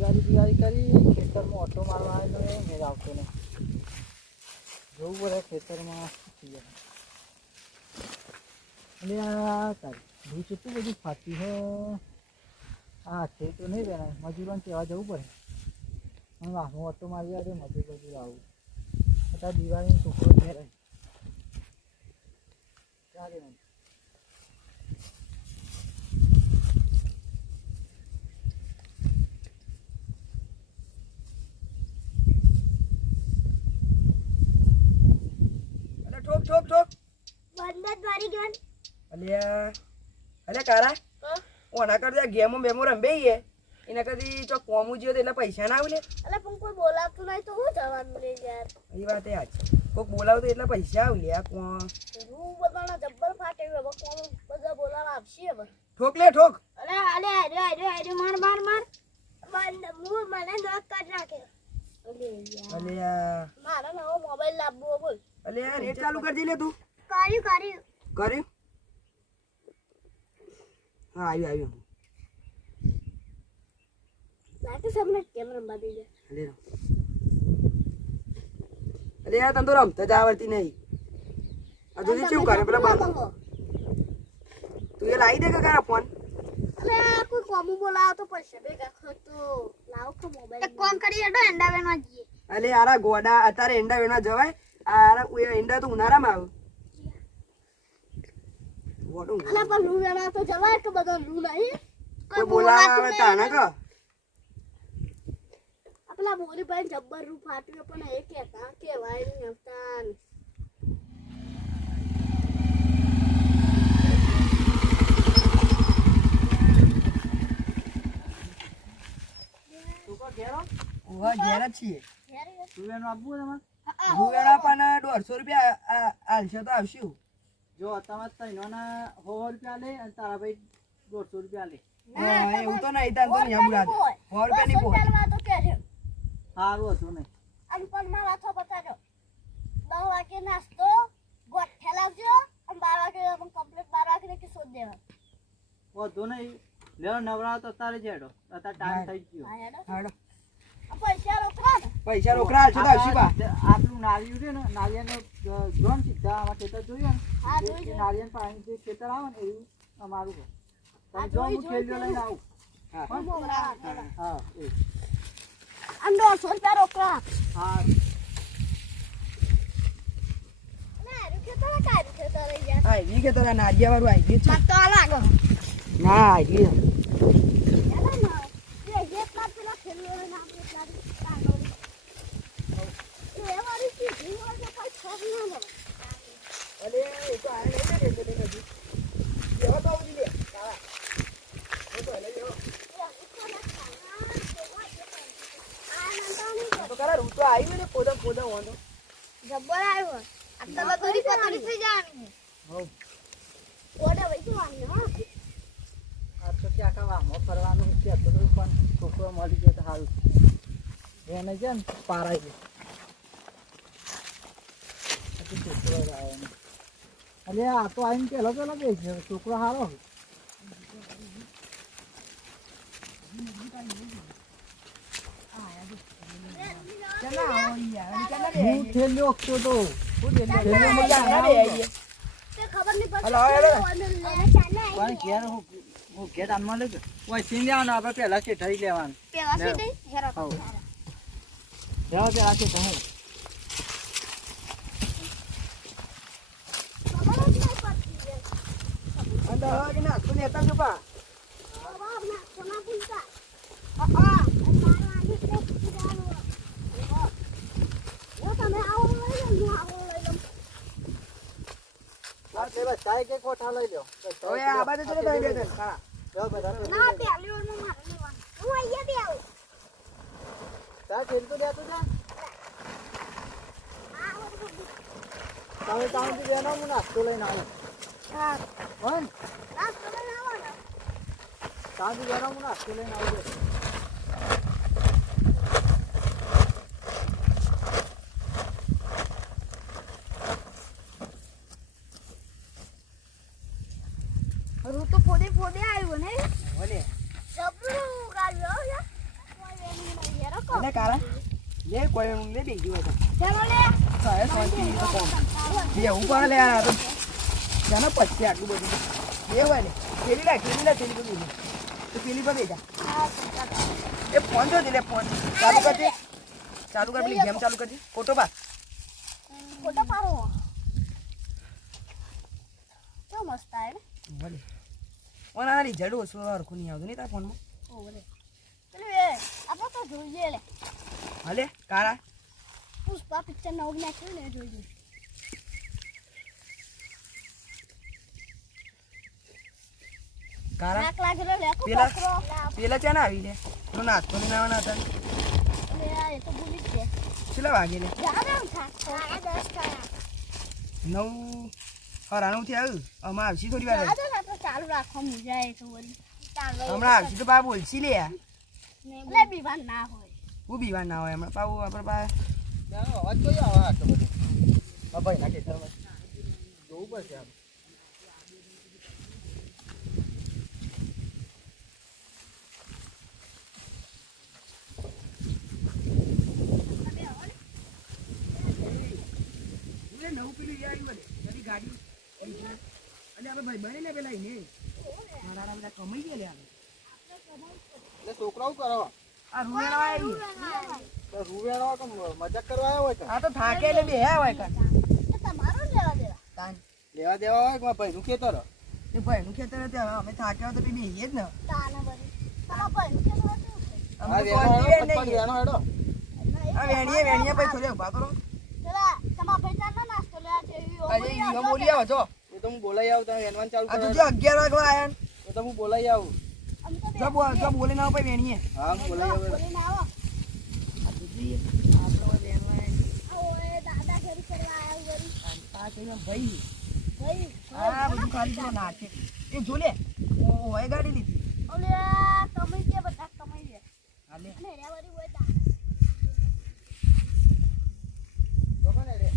દિવાળી કરી ખેતરમાં ઓટો મારવા આવ્યો મેળ આવતો નહીં. જોવું પડે ખેતરમાં અને આ તારી ભૂ કેટલું બધું ફાટી છે. હા છે તો નહીં રહેવાય, મજૂરોને કહેવા જવું પડે. હું હું ઓટો મારી આવે મજૂર આવું અત્યારે દિવાળીનો છોકરો ઘેર ચાલે નહીં. ઠોક ઠોક ઠોક બંધ મારી ગન અલ્યા અલ્યા કારા ઓના કરતા ગેમો બેમો રંબે હે એના કદી ચો કોમુ જીઓ એટલે પૈસા ના આવે લે. અલે પણ કોઈ બોલાવતું નહીં તો હું જવાનું લે યાર. એ વાત એ આજ કોક બોલાવ તો એટલે પૈસા આવે લે. કો રૂ બધાના જબ્બર ફાટે હવે કોણ બધા બોલાવા આવશે હવે. ઠોક લે ઠોક. અરે અરે માર હું મને નોક કાઢ નાખે. અલ્યા મારા નવો મોબાઈલ લાવવો બોલ. અલ્યા રેટ ચાલુ કરી દે લે તું. કર્યું હા આવ્યું લાગે સામે કેમેરા બાંધી દે. અલ્યા તને તો રમતા જ આવડતી નહીં. હજુ શું કરે પેલા બાબા તું એ લાવી દે કે કારા ફોન. અલે કોઈ કોમુ બોલાવ તો પૈસા ભેગા ખતો લાવ કે મોબાઈલ એક કોમ કરી હેડો એંડા વેણવા જઈએ. અલે આરા ગોડા અત્યારે એંડા વેણવા જવાય. આરા એંડા તો ઉનાળામાં આવે. અલે પણ રૂ વેણવા તો જવાય કે બધો રૂ નહીં કોઈ બોલાવે તાના કે આપલા મોરી ભાઈ જબ્બર રૂ ફાટ્યો પણ એ કહેતા કે વાય નહીં આવતા. ઓવા ઘેર જ છીએ. તું આપવું તમારે ભૂવેડા પણ 150 રૂપિયા આલશે તો આવશું. જો તમારે તૈનોના 100 રૂપિયા લે અને તારા ભાઈ 150 રૂપિયા લે. એવું તો નહીં તાર તો અહીંયા બુરા 100 રૂપિયા ની પોત. તો કે છે સારું હતું નહીં. અને પણ મારા થો બતાજો 10 વાગે નાસ્તો ગોઠે લાવજો અને 12 વાગે પણ કમ્પ્લીટ 12 વાગે કે શોધ દેવા. વધુ નહીં લેવા નવરા તો તારે જેડો અત્યારે ટાઈમ થઈ ગયો. હા યાર હાડો પૈસા રોકડા ને પૈસા રોકડા આલશે તો આવશું બા. આપણું નાળિયું છે ને નાળિયાનો જોન સીધા આમાં ખેતર જોયું હા ને જોઈ નાળિયાનું પાણી જે ખેતર આવે ને એવું અમારું છે. હા, તમે જો હું જોઈ, ખેલ્યો લઈને આવું. હા હા એ આમ 150 રૂપિયા રોકડા. હા ના રૂપિયા તો કાઈ રૂપિયા તો રહી જાય. હા ઈ કે તારા નાજિયા વાળું આવી ગયું છે. મત તો લાગો ના આવી ગયું. યાર ના એ એક બાર પેલા ખેલવો ના આપણે તારો એ વાળી ચીજ હોય તો કઈ છોડ ના લે. અલે એ તો આ લઈ લે એટલે નથી. એવો તો આવજી લે. કાળા. એ તો લઈ લો. તો કરા રૂ તો આવી ને પોદા હોનો. જબ્બર આવ્યો. આ તો દોરી પતરી થઈ જવાની. હો ઓડે વઈ જવાની હો. આ તો ક્યાં કાવામાં ફરવાનું છે તો પણ છોકરો મળી ગયો તો સારું. એને છે ને પારાઈ ગયો. છોકરો આવ્યો ને અરે આ તો આવીને પેલો બેસી છોકરો સારો. હું થેલ્યો ઓખતો તો થેલ્યો મજા આવે. તે ખબર નહીં પડતી. હલો હવે પણ ઘેર હું ઘેર આનમાં લઈ ગયો કોઈ સીન લેવાનું આપણે પહેલા ચેઠાઈ લેવાનું. પેલા સીધે હેરો. હવ લેવા પહેલા ચેઠા હે ખબર જ નહીં પડતી. અંદર હવે કે નાખું લેતા જો બા. બાબા ના સોના ભૂલતા. મારા આગે તે સુધારો. ઓ તમે આવો લઈ લો હું આવો લઈ લઉં. આ તે બસ ચાય કે કોઠા લઈ લ્યો. હવે આ બાજુ ચલે તો બે કાળા. જો બધા ના પહેલી વાર માં મારે લેવાનું. હું અહીંયા બી આવું. ચા ખેલતો દેતો જા. આ બધું તમે તાવથી બેનો હું નાસ્તો લઈને આવું. હા હન ના તમે આવો ને. તાવથી બેનો હું નાસ્તો લઈને આવું. રૂ તો ફોડે આવ્યો ને. ઓલે જબરું ગાલ્યો યાર. લે કારા લે કોઈ લે બે ગયો તો ચાલો લે સાહેબ શાંતિ તો કોમ બે ઉપર લે આ તો જાનો પછી આટલું બધું બે હોય ને પેલી લે પેલી બધું તો પેલી પર બેજા એ ફોન જો દે લે ફોન ચાલુ કર પેલી ગેમ ચાલુ કરજે ફોટો પા ફોટો પાડો કેવો મસ્ત આવે ને ભલે ઓના રિઝલ્ટ ઓછું હરખું નહીં આવતું નહીં તારા ફોનમાં ઓરે પેલું એ આપણે તો જોઈએ લે હાલે કારા પુષ્પા પિક્ચર નવું નાખ્યું ને જોઈએ કારા નાક લાગેલો લે કો પેલા- પકડો પેલા ચા ના આવી લે તો નાસ્તો લઈને આવવાના હતા લે આ એ તો ભૂલી જ ગયા કેટલા વાગે લે જા દે થાક 10 થયા 9 હરાણું થી આવ્યું આમાં આવશી થોડી વાર જા દે ને તો ચાલુ રાખો મજા આવે તો વળી હમણાં આવશી તો પા બોલશી લે લે બીવાન ના હોય હું બીવાર ના હોય હમણાં પાવું આપણે પા અવાજ કયો આવે આટલો બધો આ ભાઈ ના ખેતરમાં જોવું પડશે આમ નવું પેલું એ આવ્યું ને પેલી ગાડી અને આપણે ભાઈ બને ને પેલા એને મારા બધા કમાઈ ગયા લે એટલે છોકરાઓ કરો આ રૂવેણા આવી તો રૂવેણો કે મજાક કરવા આવ્યો હોય કે આ તો થાકે એટલે બે હોય કાં એ તમારું લેવા દેવા તાન લેવા દેવા હોય કે મારા ભાઈનું ખેતર એ ભાઈનું ખેતર હતું હવે અમે થાક્યા તો બેહીએ જ ને તાને વળી તમારા ભાઈ કે શું અમે આ તો વેણો સોચીએ હેડો, જ નહીં. વેણો હેડો. આ વેણીએ ભાઈ થોડી ઉભા કરો પેલા તમારા ભાઈ ચાનો નાસ્તો લેવા જેવી અજે ઈવા બોલી આવો છો એ તો હું બોલાઈ આવું તમે વેણવાનું ચાલુ આ તો કરો જો 11 વાગવા આયા એ તો હું બોલાઈ આવું જો બોલે ના ભાઈ વેણીએ હા હું બોલાઈ આવું બોલીને આવો આ તો જોઈએ આપણો વેણવા આવો એ દાદા ઘર કરવા આવ્યો વળી આ કઈ ભાઈ ભાઈ આ બધું ખાલી તો નાખે એ જો લે ઓય ગાડી લીધી ઓલે કમાઈ દે બધા કમાઈ દે હાલે અને રે વળી હોય દાદા જો કોને રે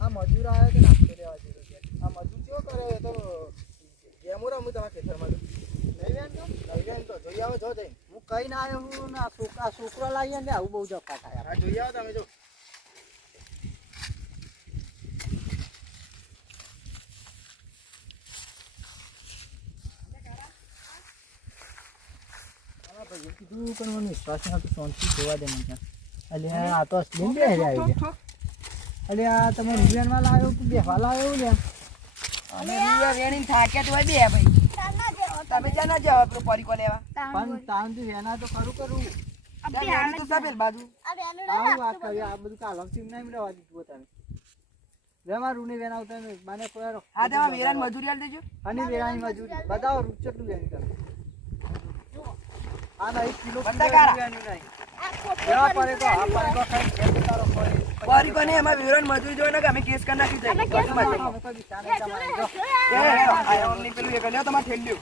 આ મજૂર આવે કે નાસ્તો લેવા જેવો છે આ મજૂર કેવો કરે એ તો ગેમો રમું તમારા ખેતરમાં તો નહીં વેણ તો જોઈ આવો જો જઈ હું કઈ ના આવ્યો હું ના છોકરો લાવીએ ને આવું બહુ જફા થાય હા જોઈ આવો તમે જો કીધું પણ મને વિશ્વાસ ના તો શાંતિ જોવા દે મને એટલે આ તો અસલી બે આવી ગયા એટલે આ તમે રૂપિયામાં લાવ્યો કે બેહવા લાવ્યો લે અમે રૂવા વેણીને થાક્યા તો હોય બે ભાઈ તાના જેવો તમે જ્યાં ના જાવ પેલો પરીકો લેવા પણ તાંથી વેના તો ખરું કરું ત્યાં વેણી તો સાપેલ બાજુ આ બેનો આવું વાત કરી આ બધું કાલમ થી નહીં રહેવા દીધું તમે વેમાં રૂની વેના આવતા ને મને કોઈ હા તેમાં વેરાન મજૂરી આલ દેજો અને વેરાની મજૂરી બતાવો રૂપ કેટલું વેની તમે આ ના 1 કિલો બંધા કારા. વેની નહીં આ ખોટું એવા પડે તો આ પડે તો ખાઈ ખેતી તારો પડે પરીકો ને એમાં વેરાન મજૂરી જોઈને કે અમે કેસ કરી નાખી જઈએ અમે કેસ બાજુમાં કરી જઈએ. અમે કોઈ વિચાર નહીં તમારે જો એ, આ ઓનલી પેલું એક લ્યો તમારે ઠેલ્યું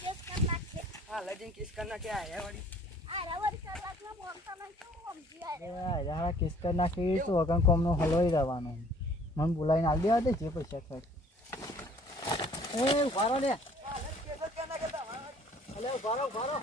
કેસ કર નાખે હા લઈ જઈને કેસ કરી નાખે આયા વળી આ રવડ કલાકમાં બોલતા નહીં તો સમજી આવે યાર કિસ કર નાખી તો વગન કોમનો હલવાઈ રહેવાનો મને બોલાવીને આલ દેવા દે જે પૈસા થાય એ ઉભારો લે અલે ઉભારો